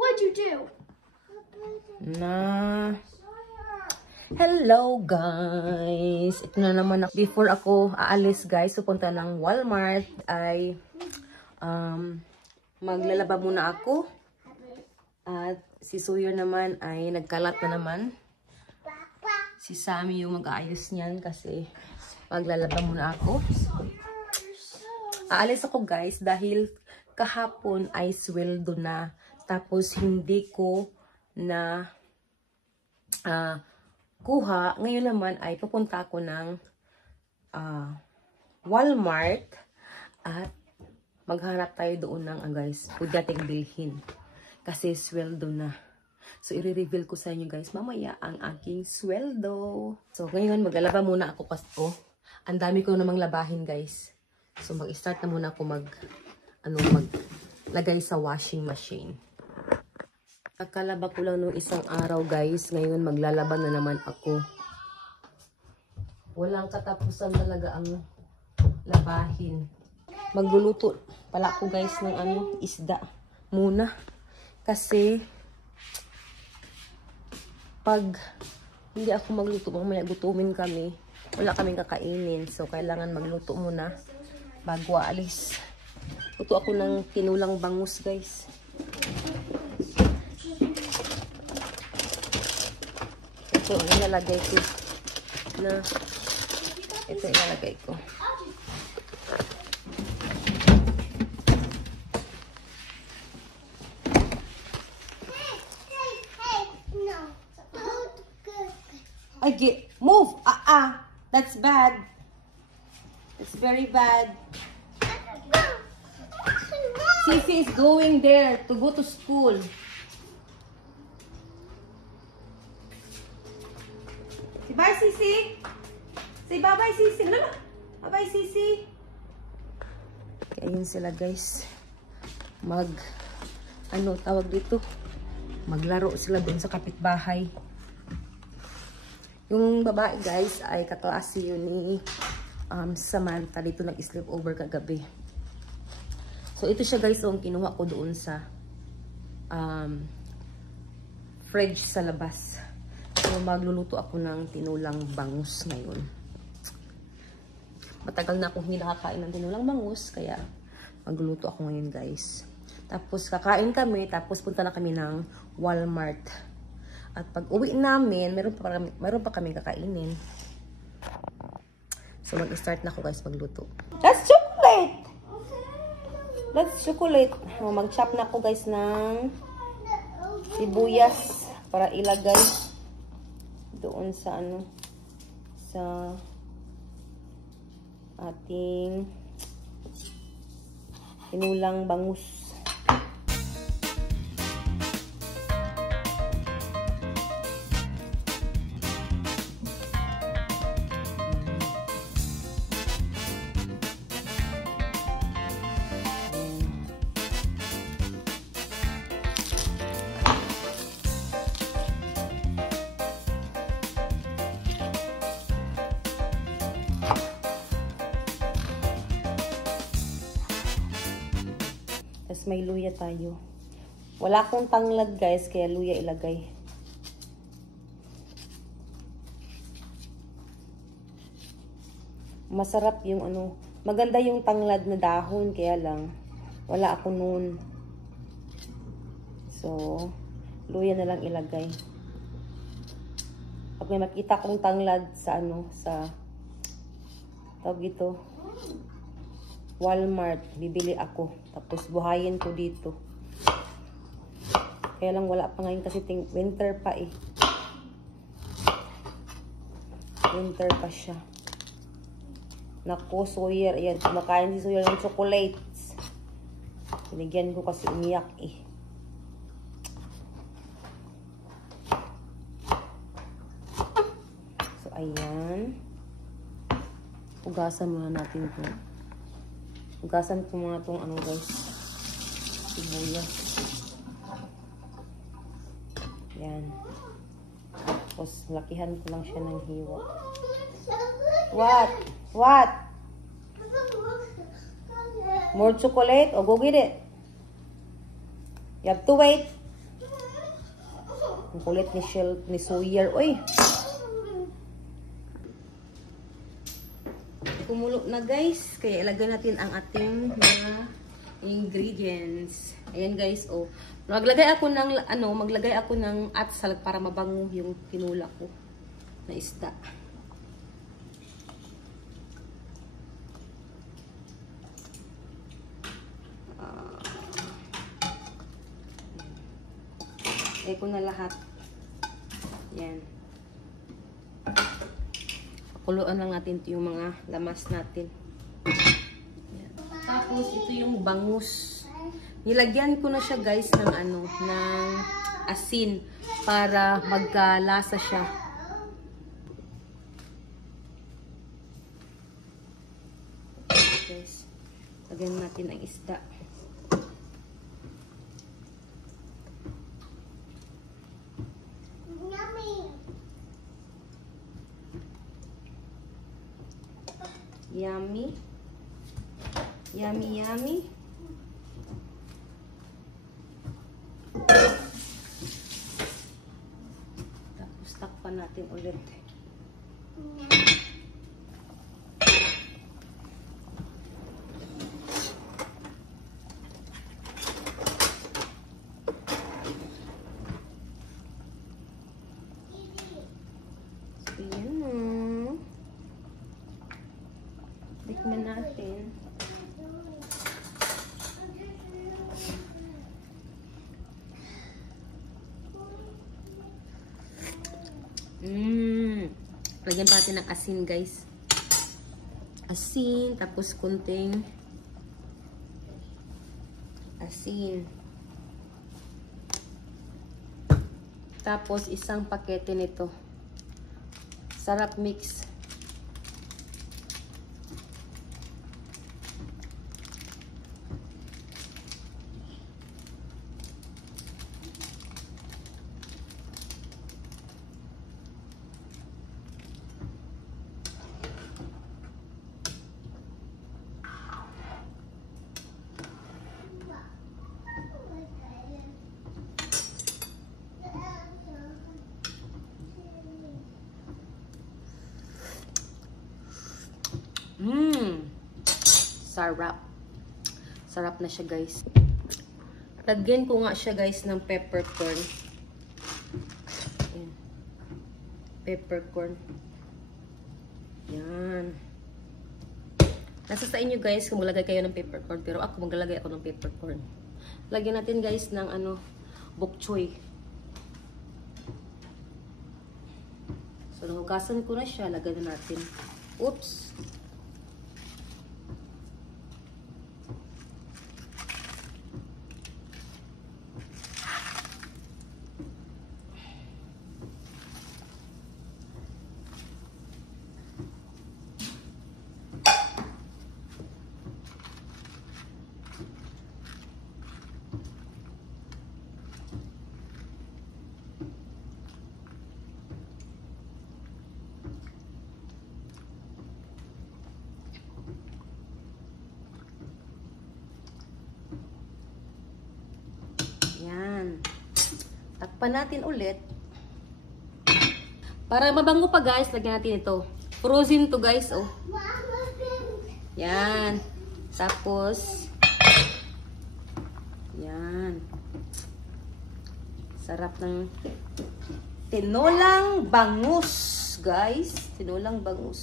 What'd you do? Na. Hello guys. Ito na naman ako. Before ako aalis guys, pupunta ng Walmart ay maglalaba muna ako. At si Suyo naman ay nagkalat na naman. Si Sammy yung mag-aayos niyan kasi maglalaba muna ako. Aalis ako guys dahil kahapon ay sweldo na. Tapos hindi ko na kuha. Ngayon naman ay pupunta ako ng Walmart at maghanap tayo doon ng guys, pwedeng bilhin. Kasi sweldo na. So, i-reveal ko sa inyo guys mamaya ang aking sweldo. So, ngayon maglalaba muna ako kasi ang dami ko namang labahin guys. So, mag-start na muna ako maglagay sa washing machine. Kakalaba ko lang nung isang araw guys. Ngayon maglalaba na naman ako. Walang katapusan talaga ang labahin. Magluluto pala ako guys ng isda muna. Kasi pag hindi ako magluto, mamaya gutumin kami. Wala kaming kakainin. So kailangan magluto muna bago alis. Luto ako ng tinulang bangus guys. Ito ilalagay ko na ito ilalagay ko. I get move. That's bad. It's very bad. Sisi is going there to go to school. Say bye, Sisi. Say bye-bye, Sisi. Bye-bye, Sisi. Kaya yun sila, guys. Tawag dito? Maglaro sila doon sa kapitbahay. Yung babae, guys, ay kaklase yun ni Samantha. Dito nag-sleep over kagabi. So, ito siya, guys, yung kinuha ko doon sa fridge sa labas. So, magluluto ako ng tinulang bangus ngayon. Matagal na akong hindi nakakain ng tinulang bangus, kaya magluluto ako ngayon, guys. Tapos, kakain kami, tapos punta na kami ng Walmart. At pag uwi namin, meron pa kami kakainin. So, mag-start na ako, guys, magluto. That's chocolate! That's chocolate. Mag-chop na ako, guys, ng sibuyas para ilagay doon sa sa ating tinulang bangus. Tapos may luya tayo. Wala akong tanglad guys, kaya luya ilagay. Masarap yung maganda yung tanglad na dahon, kaya lang wala ako noon. So, luya na lang ilagay. Pag may makita kong tanglad sa tawag ito, Walmart, bibili ako. Tapos buhayin ko dito. Kaya lang wala pa ngayon kasi winter pa eh. Winter pa siya. Naku, Sawyer. Ayan, kumakain si Sawyer ng chocolates. Binigyan ko kasi umiyak eh. So, ayan. Ugasan muna natin ito. Ugasan ko mga itong guys, sibuyas. Yan. Tapos, lakihan ko lang siya ng hiwa. What? What? More chocolate? Oh, go get it. You have to wait. Ang kulit ni Sawyer. Uy! Kumulo na guys. Kaya ilagay natin ang ating mga ingredients. Ayan guys, oh. Maglagay ako ng atsal para mabango yung tinula ko na isda. Ko na lahat. Yan. Pakuluan lang natin ito yung mga lamas natin. Yan. Tapos ito yung bangus. Nilagyan ko na siya guys ng ng asin para magkalasa siya. Guys, lagyan natin ang isda. Yummy. Yummy, yummy. Tapos takpan natin ulit. Tikman natin. Lagyan pa natin ng asin guys. Asin, tapos kunting asin. Tapos isang pakete nito. Sarap mix. Sarap. Sarap na siya guys. Lagyan ko nga siya guys ng peppercorn. Ayan. Peppercorn. Yan. Nasa sa inyo guys kung maglagay kayo ng peppercorn. Pero ako maglalagay ako ng peppercorn. Lagyan natin guys ng bok choy. So nahugasan ko na siya. Lagyan na natin. Oops. Takpan natin ulit. Para mabango pa guys, lagyan natin ito. Frozen to guys, oh. Yan. Tapos, yan. Sarap ng tinolang bangus, guys. Tinolang bangus.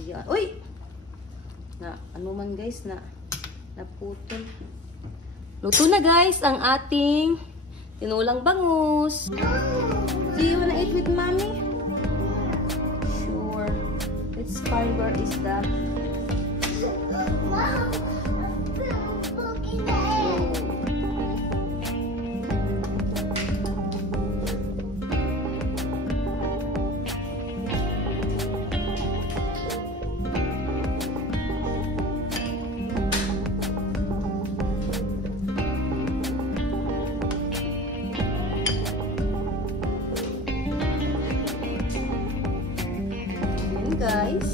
Ayan. Uy! Ano man guys, naputol. Luto na guys ang ating tinolang bangus. Do you wanna eat with mommy? Sure. Let's find where is that. Guys,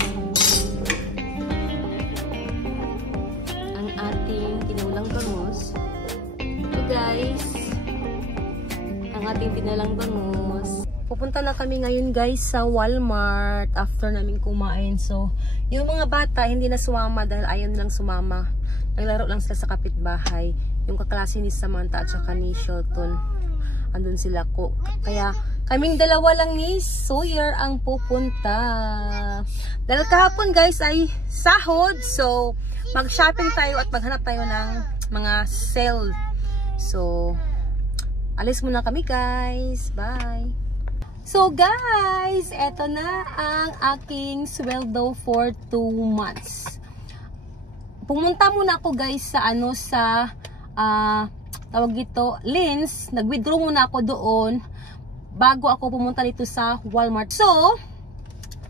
ang ating tinulang bangus. Ito guys, ang ating tinalang bangus. Pupunta na kami ngayon guys sa Walmart after namin kumain. So, yung mga bata hindi na sumama dahil ayaw nilang sumama. Naglaro lang sila sa kapitbahay. Yung kaklase ni Samantha at saka ni Shelton. Andun sila ko. Kaya kaming dalawa lang ni Sawyer ang pupunta. Dahil kahapon guys ay sahod. So, mag-shopping tayo at maghanap tayo ng mga sale. So, alis muna kami guys. Bye! So guys, eto na ang aking sweldo for 2 months. Pumunta muna ako guys sa tawag ito, Lin's. Nag-withdraw muna ako doon bago ako pumunta dito sa Walmart. So,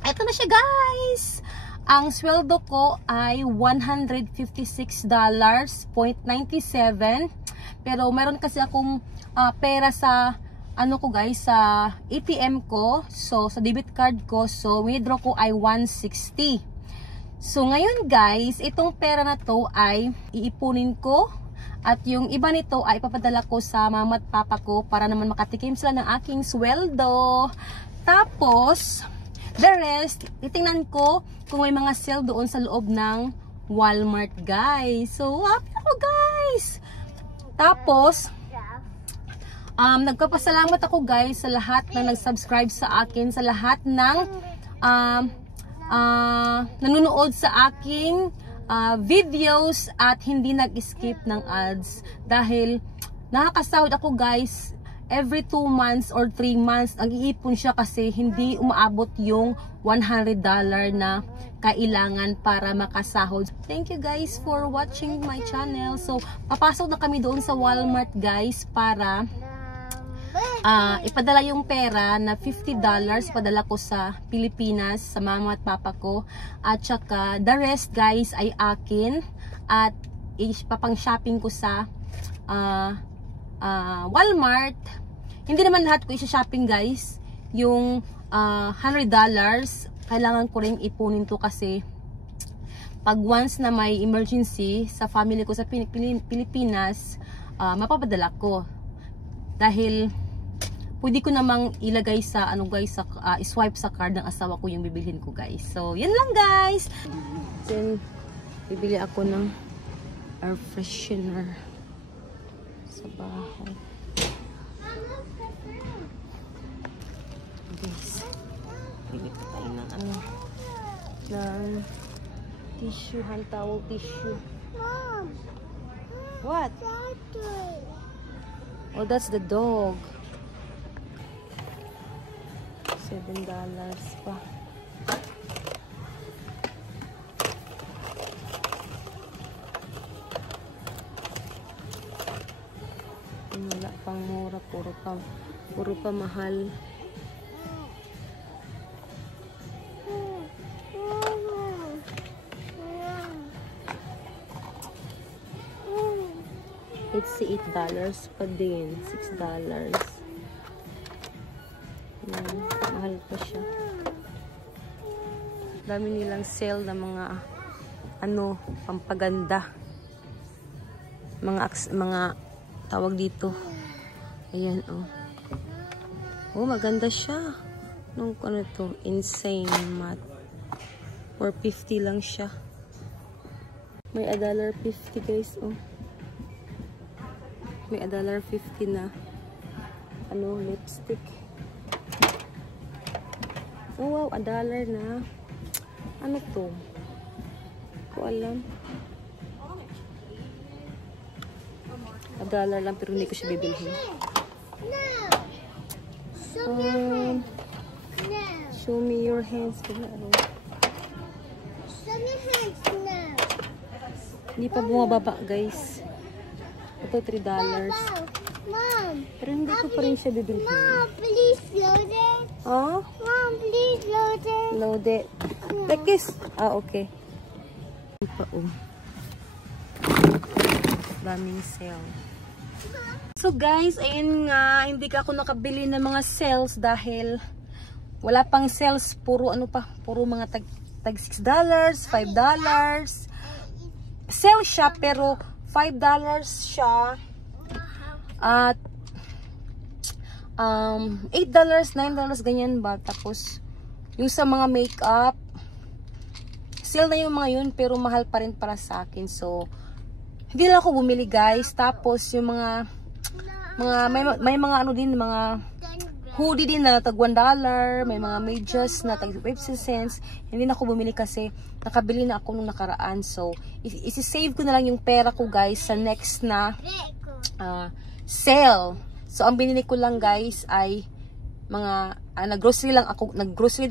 eto na siya guys. Ang sweldo ko ay $156.97. Pero meron kasi akong pera sa ko guys, sa ATM ko, so sa debit card ko, so withdraw ko ay 160. So ngayon guys, itong pera na to ay iipunin ko at yung iba nito ay ipapadala ko sa mama at papa ko para naman makatikim sila ng aking sweldo. Tapos the rest, titingnan ko kung may mga sale doon sa loob ng Walmart guys. So happy ako guys. Tapos nagpapasalamat ako guys sa lahat na nag-subscribe sa akin, sa lahat ng nanonood sa aking videos at hindi nag-skip ng ads. Dahil nakakasahod ako guys every 2 months or 3 months. Ang iipon siya kasi hindi umaabot yung $100 na kailangan para makasahod. Thank you guys for watching my channel. So, papasok na kami doon sa Walmart guys para ipadala yung pera na $50, ipadala ko sa Pilipinas sa mama at papa ko, at saka the rest guys ay akin at ipapang shopping ko sa Walmart. Hindi naman lahat ko isa-shopping guys. Yung $100 kailangan ko rin ipunin to kasi pag once na may emergency sa family ko sa Pilipinas, mapapadala ko. Dahil pwede ko namang ilagay sa swipe sa card ng asawa ko yung bibilhin ko guys. So, yun lang guys. Then, bibili ako ng air freshener sa bahay. Guys, bibili ko tayo ng ng tissue, hand towel tissue. Mom! What? Oh, that's the dog. $7 pa. Wala pang mura, puro pa mahal. It's $8 pa din. $6. Yan, mahal pa siya. Dami nilang sale na mga pampaganda. Mga tawag dito. Ayan oh. Oh, maganda siya. Nung to, insane matte. $4.50 lang siya. May $1.50 guys oh. May $1.50 na lipstick. Oh wow, $1 na. Ano to? Ko alam. $1 lang pero hindi ko siya bibilhin. Show me your hands. Show me hands now. Hindi pa bumababa guys. Ito $3. Mom! Pero hindi ko pa rin siya bibilhin. Mom, please load it. Oh? Mom, please load it. Load it. Like this? Okay. Pa daming sale. So guys, ayun nga, hindi ka ako nakabili ng mga sales dahil wala pang sales, puro puro mga tag $6, $5. Sale siya pero $5 siya. At $8, $9, ganyan ba. Tapos, yung sa mga makeup, sale na yung mga yun, pero mahal pa rin para sa akin. So, hindi lang ako bumili guys. Tapos, yung may mga ano din, mga hoodie din na tag $1, may mga medyas na tag 50 cents. Hindi na ako bumili kasi nakabili na ako nung nakaraan. So, isi-save ko na lang yung pera ko guys sa next na sale. So, ang binili ko lang guys ay mga nag-grocery na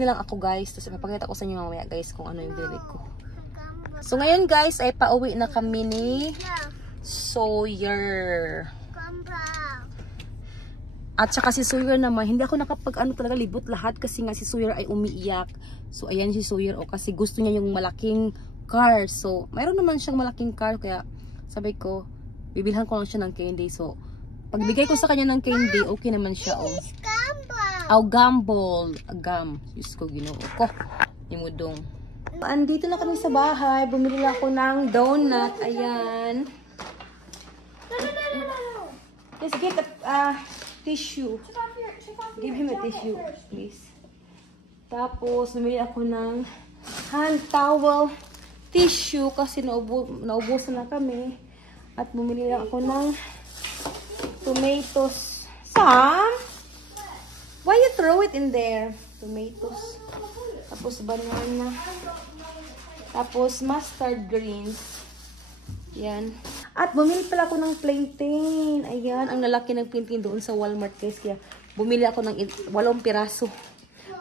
lang ako guys. Tapos ipapakita ko sa inyo mamaya guys kung ano yung binili ko. So, ngayon guys ay pauwi na kami ni Sawyer. At saka si Sawyer naman, hindi ako talaga libot lahat kasi nga si Sawyer ay umiiyak. So, ayan si Sawyer kasi gusto niya yung malaking car. So, mayroon naman siyang malaking car kaya sabi ko, bibilhan ko lang siya ng candy. So, pagbigay ko sa kanya ng candy, okay naman siya. Gumball. Gum. Diyos ko, ginoo ko. Nimudong. Andito na kami sa bahay. Bumili lang ako ng donut. Ayan. Let's get a tissue. Give him a tissue, please. Tapos, bumili ako ng hand towel tissue kasi naubusan na kami. At bumili lang ako ng tomatoes. Sam? Why you throw it in there? Tomatoes. Tapos, banana. Tapos, mustard greens. Yan. At bumili pala ako ng plantain. Ayan, ang lalaki ng plantain doon sa Walmart guys. Kaya bumili ako ng 8 piraso.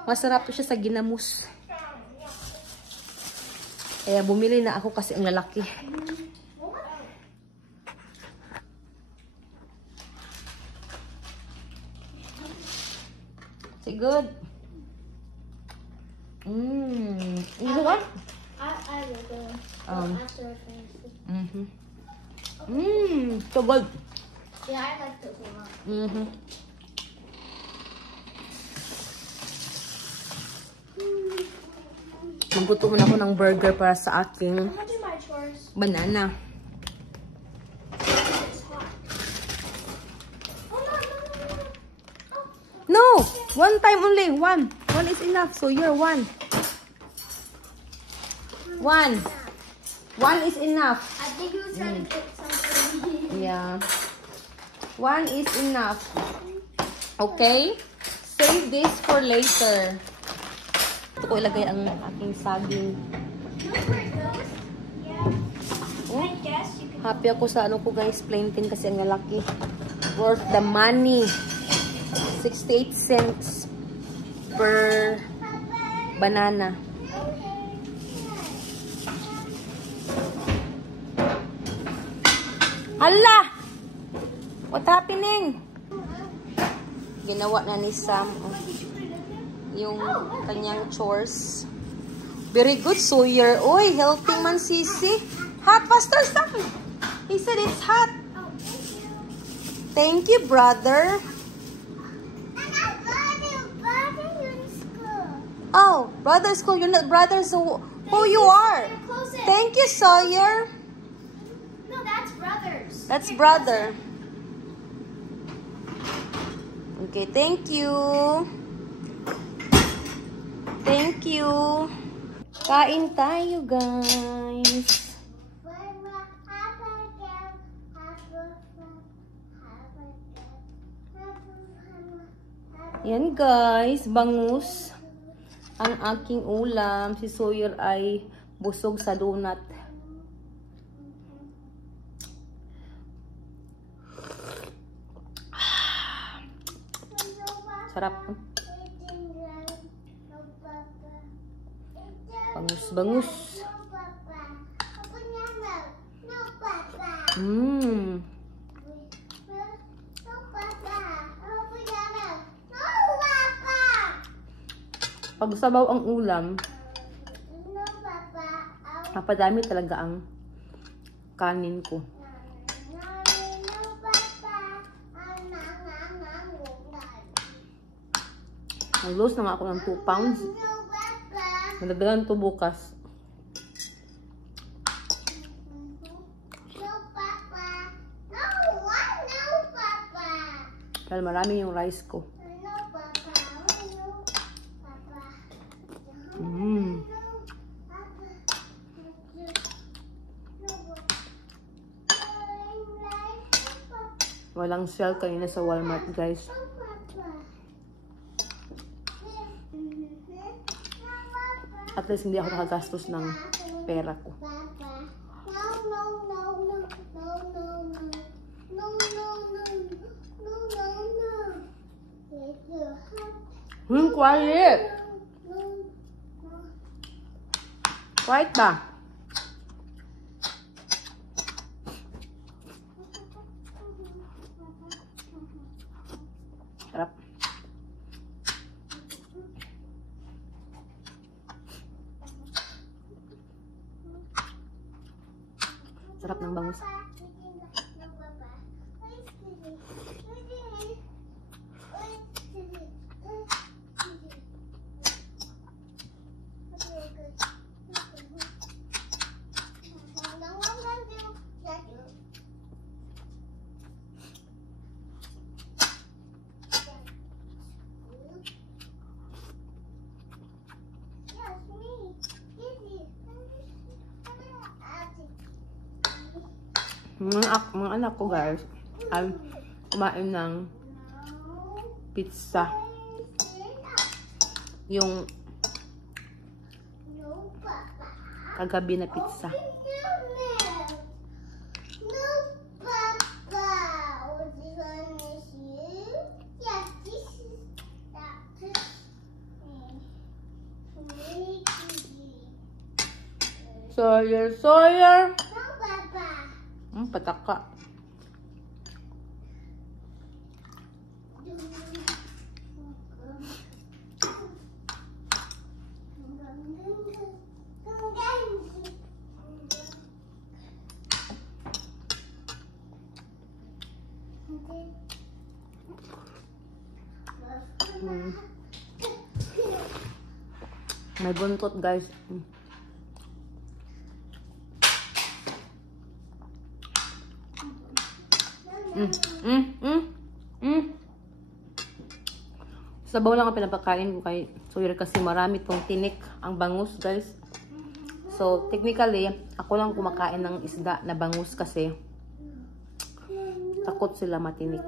Masarap to siya sa ginamos. Kaya bumili na ako kasi ang lalaki. Is it good? Is it what? I will go. After I finish this. So good. Yeah, I like this a lot. Magluto muna ako ng burger para sa aking I'm gonna do my chores. banana. It's hot. No! One time only. One is enough. So you're one. One is enough. I think he was trying to get something. Yeah. One is enough. Okay? Save this for later. Ito ko ilagay ang aking saging. Look where it goes. Yeah. I guess you can. Happy ako sa ano ko guys, plantain kasi ang lalaki. Worth the money. 68 cents per banana. Hala! What happening? Ginawa na ni Sam yung kanyang chores. Very good, Sawyer. Oy, helping man sisi. Hot, faster, Sam. He said it's hot. Thank you, brother. Oh, brother school. You're not brother, so who you are? Thank you, Sawyer. No, that's brothers. That's brother. Okay, thank you. Thank you. Kain tayo, guys. Yan, guys. Bangus. Ang aking ulam. Si Sawyer ay busog sa donut. Sarap. Bangus-bangus. Pag sabaw ang ulam, napadami talaga ang kanin ko. Nag-lose na nga ako ng 2 pounds. Nadagdagan to bukas. Dahil marami yung rice ko. Walang sale kanina sa Walmart, guys. At least hindi ako nakagastos ng pera ko. Quiet! Quiet ba? Sarap. Sarap ng bangus. Mga anak ko, guys, ay kumain ng pizza. Yung kagabi na pizza. Sawyer. Pataka. May buntot, guys. Sabaw lang ang pinapakain ko kay Sawyer kasi marami pong tinik ang bangus, guys. So, technically, ako lang kumakain ng isda na bangus kasi takot sila matinik.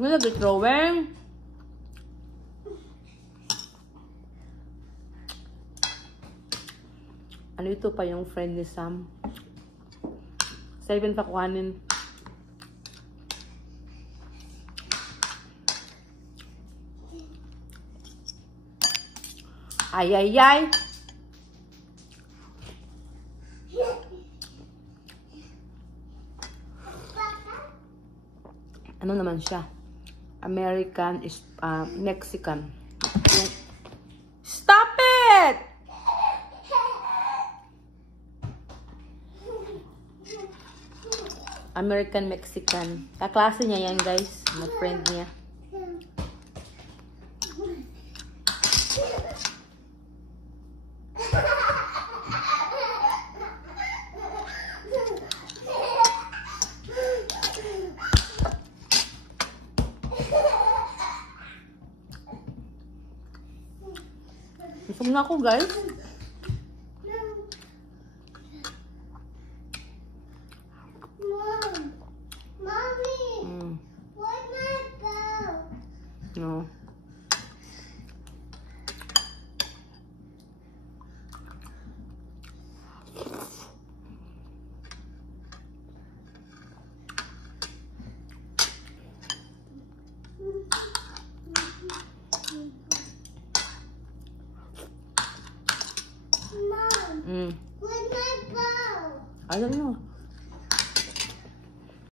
Nilagay drawing. Ano ito pa yung friend ni Sam? 7 pa kuhanin. Ay, ay, ay. Ano naman siya? American is Mexican. Stop it! American Mexican. Kaklase niya yan, guys. Na friend niya. Busog na ako, guys. No. Mom, where's my bow? I don't know.